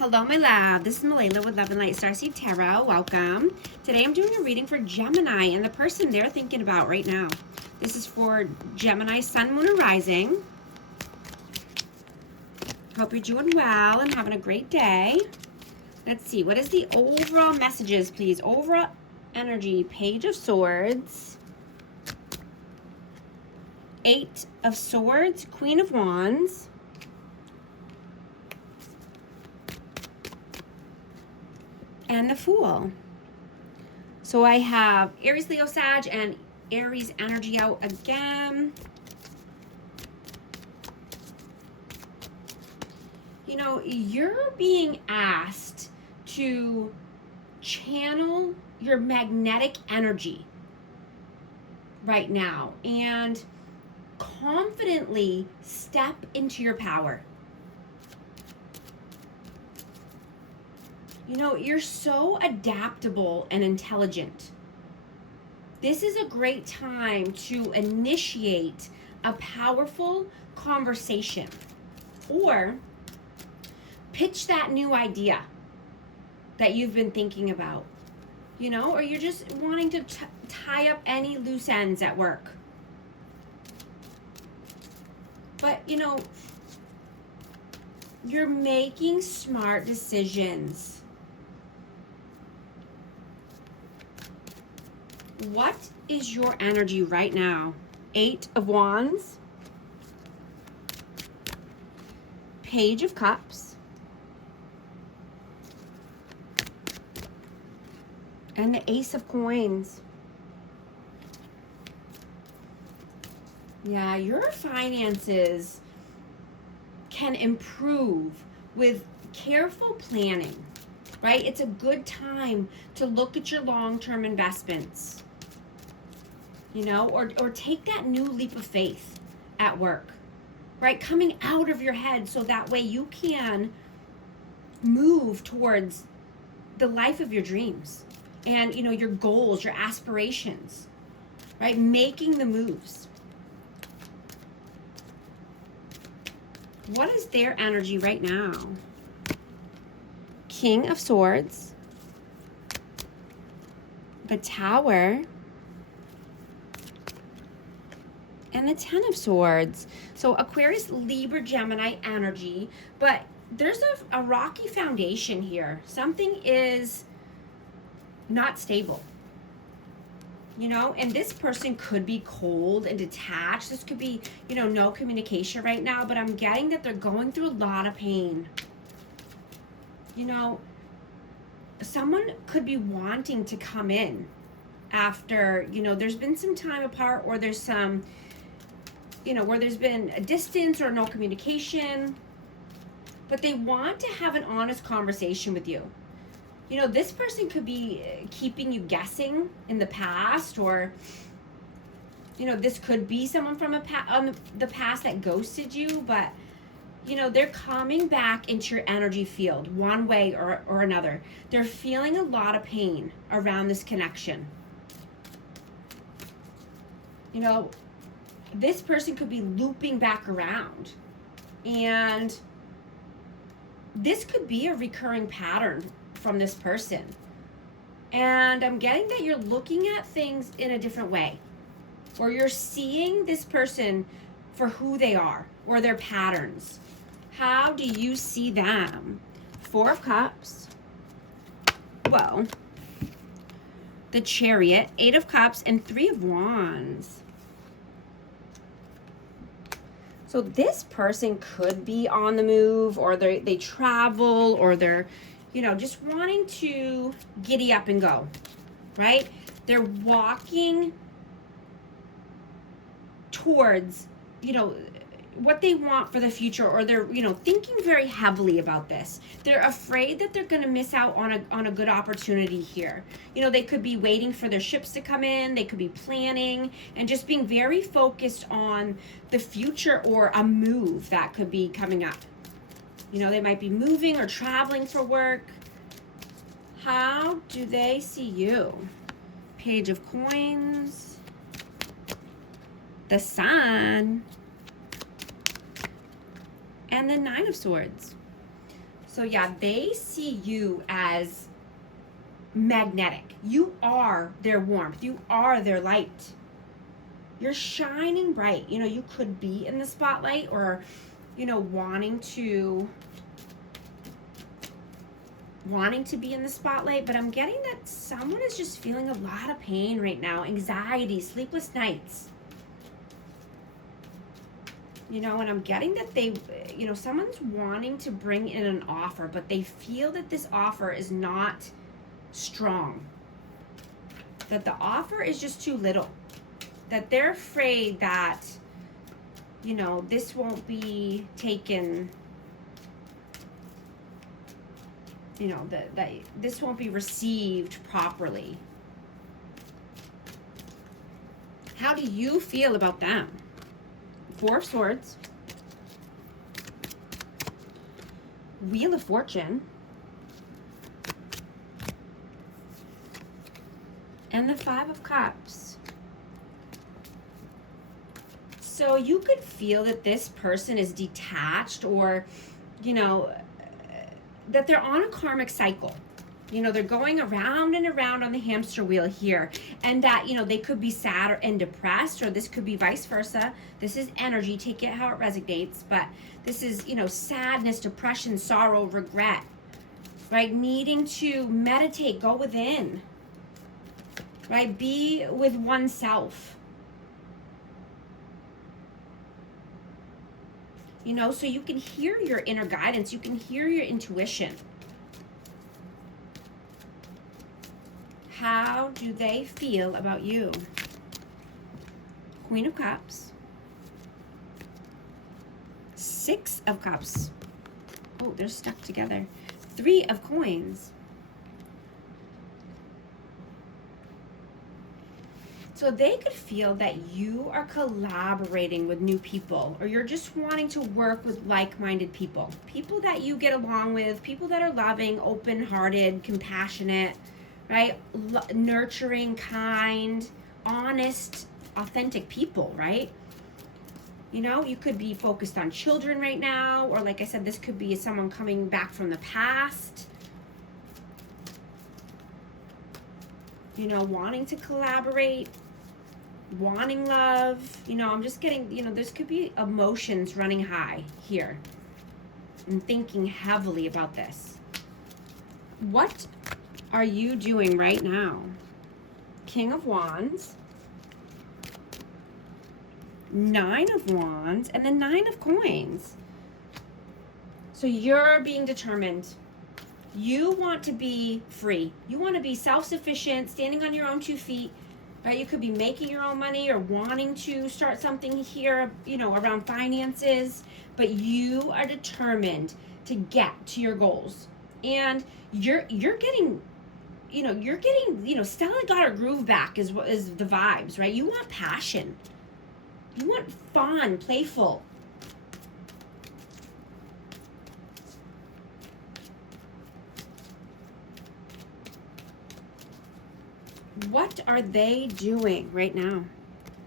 Hello, my love. This is Malayla with Love and Light Starseed Tarot. Welcome. Today I'm doing a reading for Gemini and the person they're thinking about right now. This is for Gemini, Sun, Moon, or Rising. Hope you're doing well and having a great day. Let's see. What is the overall messages, please? Overall energy. Page of Swords. 8 of Swords. Queen of Wands. And the Fool. So I have Aries, Leo, Sag, and Aries energy out again. You know, you're being asked to channel your magnetic energy right now and confidently step into your power. You know, you're so adaptable and intelligent. This is a great time to initiate a powerful conversation or pitch that new idea that you've been thinking about, you know, or you're just wanting to tie up any loose ends at work. But, you know, you're making smart decisions. What is your energy right now? 8 of Wands, Page of Cups, and the Ace of Coins. Yeah, your finances can improve with careful planning, right? It's a good time to look at your long-term investments. You know, or take that new leap of faith at work, right? Coming out of your head so that way you can move towards the life of your dreams and, you know, your goals, your aspirations, right? Making the moves. What is their energy right now? King of Swords, the Tower, and the 10 of Swords. So Aquarius, Libra, Gemini energy, but there's a rocky foundation here. Something is not stable, you know, and this person could be cold and detached. This could be, you know, no communication right now, but I'm getting that they're going through a lot of pain. You know, someone could be wanting to come in after, you know, there's been some time apart, or there's some, you know, where there's been a distance or no communication, but they want to have an honest conversation with you. You know, this person could be keeping you guessing in the past, or, you know, this could be someone from the past that ghosted you, but, you know, they're coming back into your energy field one way or another. They're feeling a lot of pain around this connection. You know, this person could be looping back around, and this could be a recurring pattern from this person. And I'm getting that you're looking at things in a different way, or you're seeing this person for who they are or their patterns. How do you see them? 4 of Cups, well, the Chariot, 8 of Cups, and 3 of Wands. So this person could be on the move, or they travel, or they're, you know, just wanting to giddy up and go, right? They're walking towards, you know, what they want for the future, or they're, you know, thinking very heavily about this. They're afraid that they're going to miss out on a good opportunity here. You know, they could be waiting for their ships to come in. They could be planning and just being very focused on the future or a move that could be coming up. You know, they might be moving or traveling for work. How do they see you? Page of Coins, the Sun, and the 9 of Swords. So yeah, they see you as magnetic. You are their warmth. You are their light. You're shining bright. You know, you could be in the spotlight or, you know, wanting to be in the spotlight, but I'm getting that someone is just feeling a lot of pain right now, anxiety, sleepless nights. You know, and I'm getting that they, you know, someone's wanting to bring in an offer, but they feel that this offer is not strong. That the offer is just too little. That they're afraid that, you know, this won't be taken, you know, that this won't be received properly. How do you feel about them? Four of Swords, Wheel of Fortune, and the Five of Cups. So you could feel that this person is detached, or, you know, that they're on a karmic cycle. You know, they're going around and around on the hamster wheel here. And that, you know, they could be sad and depressed, or this could be vice versa. This is energy. Take it how it resonates. But this is, you know, sadness, depression, sorrow, regret. Right? Needing to meditate, go within. Right? Be with oneself. You know, so you can hear your inner guidance. You can hear your intuition. How do they feel about you? Queen of Cups. Six of Cups. Oh, they're stuck together. Three of Coins. So they could feel that you are collaborating with new people, or you're just wanting to work with like-minded people. People that you get along with, people that are loving, open-hearted, compassionate, right? Nurturing, kind, honest, authentic people, right? You know, you could be focused on children right now, or like I said, this could be someone coming back from the past. You know, wanting to collaborate, wanting love. You know, I'm just getting, you know, this could be emotions running high here. I'm thinking heavily about this. What are you doing right now? King of Wands, Nine of Wands, and the Nine of Coins. So you're being determined. You want to be free. You want to be self-sufficient, standing on your own 2 feet. Right? You could be making your own money or wanting to start something here, you know, around finances, but you are determined to get to your goals. And you're getting, you know, Stella got her groove back is the vibes, right? You want passion. You want fun, playful. What are they doing right now?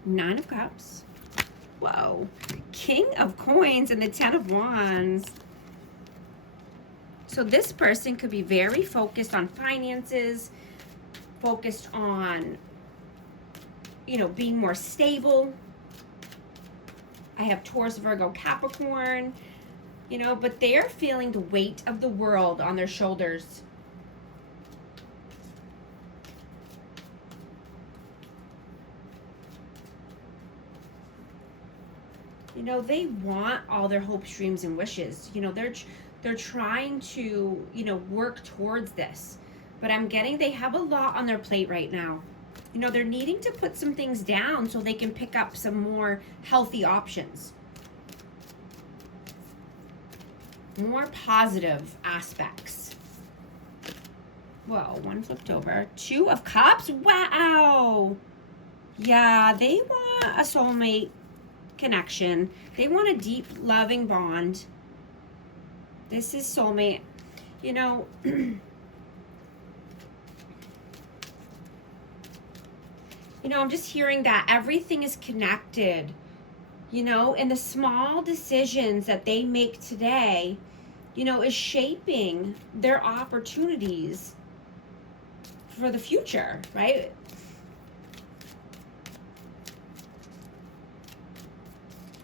Nine of Cups. Whoa. King of Coins and the Ten of Wands. So this person could be very focused on finances, focused on, you know, being more stable. I have Taurus, Virgo, Capricorn, you know, but they're feeling the weight of the world on their shoulders. You know, they want all their hopes, dreams, and wishes. You know, they're trying to, you know, work towards this. But I'm getting they have a lot on their plate right now. You know, they're needing to put some things down so they can pick up some more healthy options. More positive aspects. Whoa, one flipped over. Two of Cups. Wow. Yeah, they want a soulmate connection. They want a deep, loving bond. This is soulmate. You know, you know, I'm just hearing that everything is connected, you know, and the small decisions that they make today you know, is shaping their opportunities for the future, right?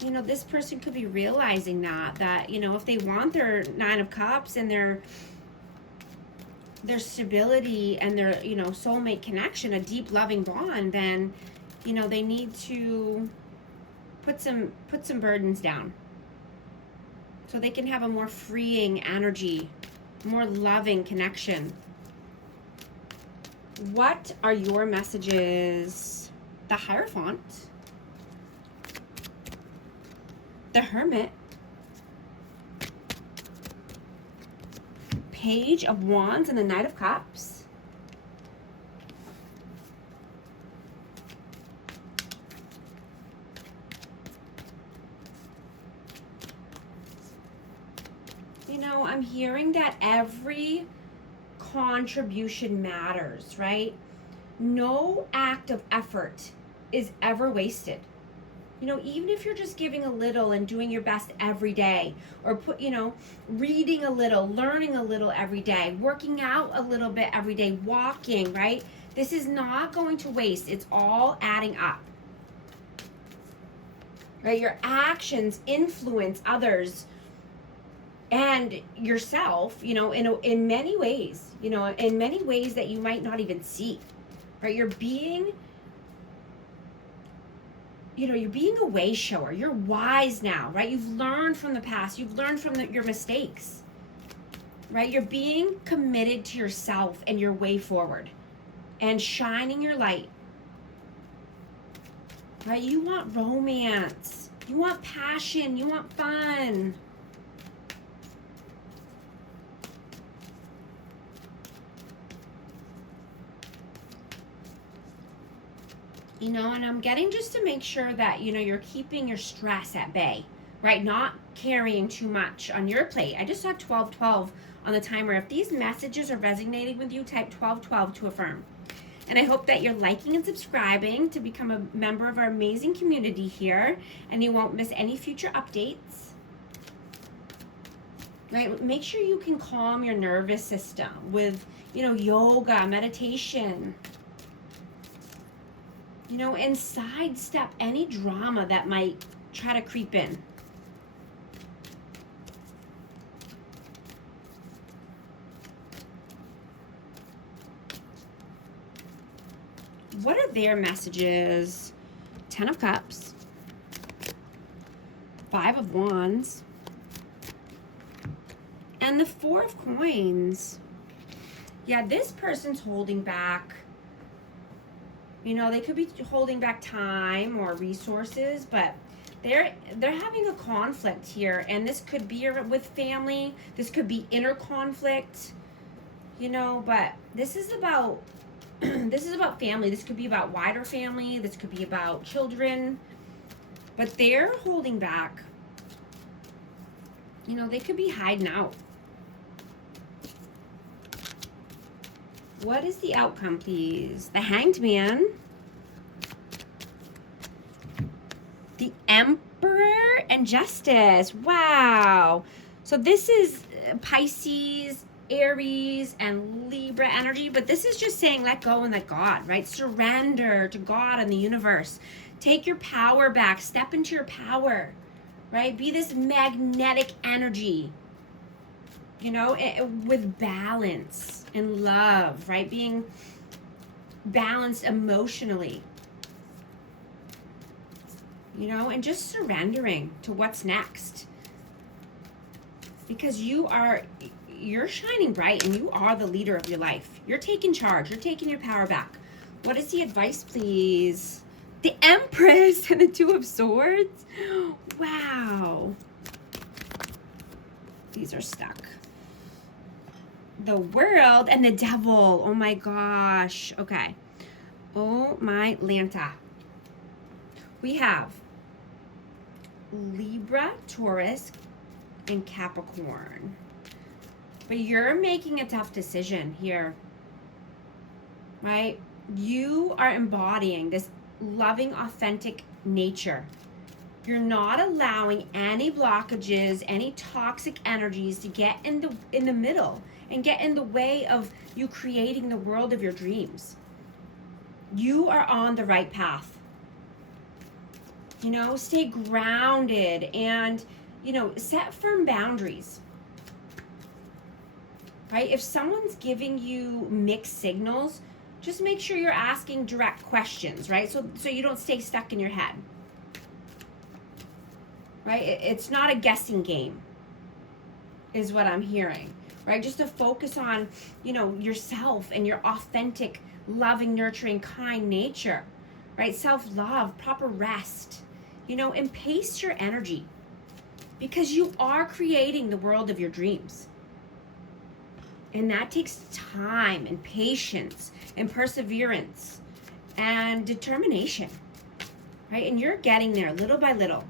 You know, this person could be realizing that, you know, if they want their Nine of Cups and their stability and their, you know, soulmate connection, a deep loving bond, then, you know, they need to put some burdens down so they can have a more freeing energy, more loving connection. What are your messages? The Hierophant, the Hermit, Page of Wands, and the Knight of Cups. You know, I'm hearing that every contribution matters, right? No act of effort is ever wasted. You know, even if you're just giving a little and doing your best every day, or reading a little, learning a little every day, working out a little bit every day, walking, right? This is not going to waste. It's all adding up. Right? Your actions influence others and yourself, you know, in many ways, you know, in many ways that you might not even see. Right? You're being a way shower. You're wise now, right? You've learned from the past. You've learned from your mistakes, right? You're being committed to yourself and your way forward and shining your light, right? You want romance. You want passion. You want fun. You know, and I'm getting just to make sure that, you know, you're keeping your stress at bay, right? Not carrying too much on your plate. I just saw 1212 on the timer. If these messages are resonating with you, type 1212 to affirm. And I hope that you're liking and subscribing to become a member of our amazing community here, and you won't miss any future updates. Right? Make sure you can calm your nervous system with, you know, yoga, meditation. You know, and sidestep any drama that might try to creep in. What are their messages? 10 of Cups, 5 of Wands, and the 4 of Coins. Yeah, this person's holding back. You know, they could be holding back time or resources, but they're having a conflict here, and this could be with family. This could be inner conflict, you know, but this is about this is about family. This could be about wider family. This could be about children, but they're holding back. You know, they could be hiding out. What is the outcome, please? The Hanged Man, the Emperor, and Justice. Wow. So this is Pisces, Aries, and Libra energy, but this is just saying let go and let God, right? Surrender to God and the universe. Take your power back. Step into your power, right? Be this magnetic energy, you know, with balance and love, right? Being balanced emotionally, you know, and just surrendering to what's next, because you're shining bright and you are the leader of your life. You're taking charge. You're taking your power back. What is the advice, please? The Empress and the 2 of Swords. Wow. These are stuck. The World and the Devil. Oh my gosh. Okay. Oh my Lanta. We have Libra, Taurus, and Capricorn. But you're making a tough decision here, right? You are embodying this loving, authentic nature. You're not allowing any blockages, any toxic energies to get in the middle and get in the way of you creating the world of your dreams. You are on the right path. You know, stay grounded and, you know, set firm boundaries. Right? If someone's giving you mixed signals, just make sure you're asking direct questions, right? So you don't stay stuck in your head. Right? It's not a guessing game, is what I'm hearing. Right? Just to focus on, you know, yourself and your authentic, loving, nurturing, kind nature. Right? Self-love, proper rest. You know, and pace your energy. Because you are creating the world of your dreams. And that takes time and patience and perseverance and determination, right? And you're getting there little by little.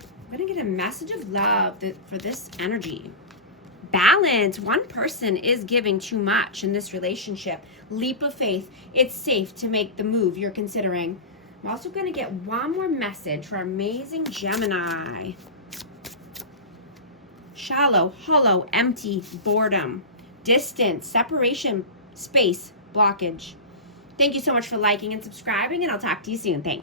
I'm going to get a message of love for this energy. Balance. One person is giving too much in this relationship. Leap of faith. It's safe to make the move you're considering. I'm also going to get one more message for our amazing Gemini. Shallow, hollow, empty, boredom. Distance, separation, space, blockage. Thank you so much for liking and subscribing, and I'll talk to you soon. Thanks.